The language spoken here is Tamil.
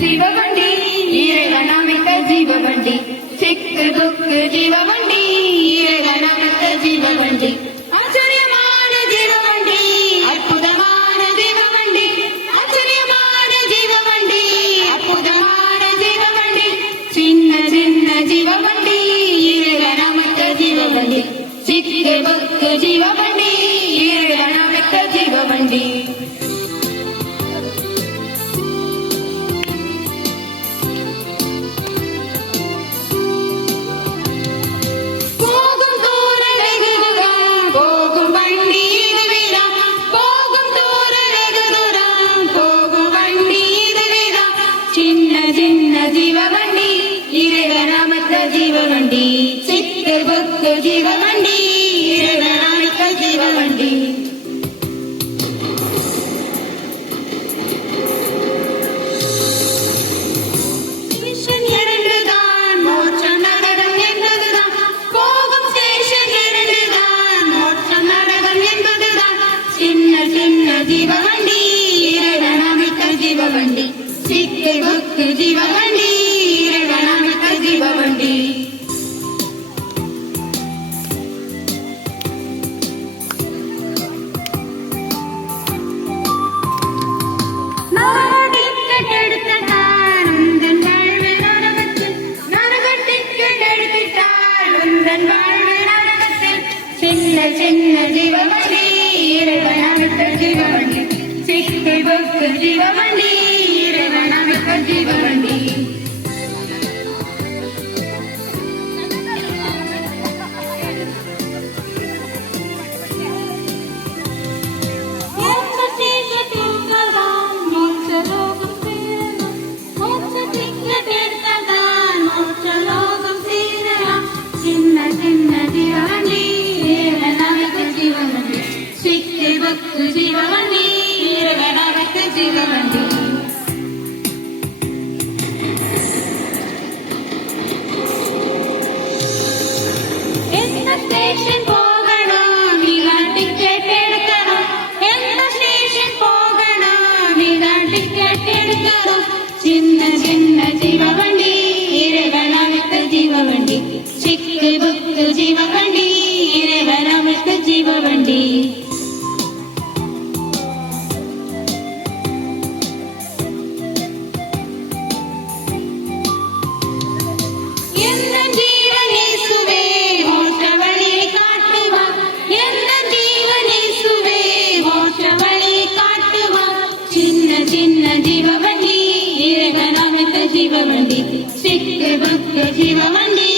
ஜீவவண்டி இறைவன் அமைத்த ஜீவவண்டி சிக்கு புக்கு ஜீவவண்டி இறைவன் அமைத்த ஜீவவண்டி ஆச்சரியமான ஜீவவண்டி அற்புதமான ஜீவவண்டி ஆச்சரியமான ஜீவவண்டி அற்புதமான ஜீவவண்டி சின்ன சின்ன ஜீவவண்டி இறைவன் அமைத்த ஜீவவண்டி சிக்கு புக்கு ஜீவவண்டி இறைவன் அமைத்த ஜீவவண்டி ஜீவவண்டி இறைவன் அமைத்த ஜீவவண்டி சிக்கு புக்கு ஜீவவண்டி இறைவன் அமைத்த ஜீவவண்டி ஸ்டேஷன் இரண்டுதான் மோட்சம் நரகம் என்பதுதான் போகும் ஸ்டேஷன் இரண்டுதான் மோட்சம் நரகம் என்பதுதான் சின்ன சின்ன ஜீவவண்டி இறைவன் அமைத்த ஜீவவண்டி சிக்கு புக்கு ஜீவவண்டி இறைவன் அமைத்த ஜீவவண்டி சின்ன சின்ன ஜீவவண்டி இறைவன் அமைத்த ஜீவவண்டி சிக்கு புக்கு ஜீவவண்டி இறைவன் அமைத்த ஜீவவண்டி ஜீவவண்டி இறைவன் அமைத்த ஜீவவண்டி எந்த ஸ்டேஷன் போகணும் நீதான் டிக்கெட் எடுக்கணும் எந்த ஸ்டேஷன் போகணும் நீதான் டிக்கெட் எடுக்கணும் சின்ன சின்ன ஜீவவண்டி இறைவன் அமைத்த ஜீவவண்டி சிக்கு புக்கு ஜீவவண்டி இறைவன் அமைத்த ஜீவவண்டி சின்ன ஜீவவண்டி இறைவன் அமைத்த ஜீவவண்டி சிக்கு புக்கு ஜீவவண்டி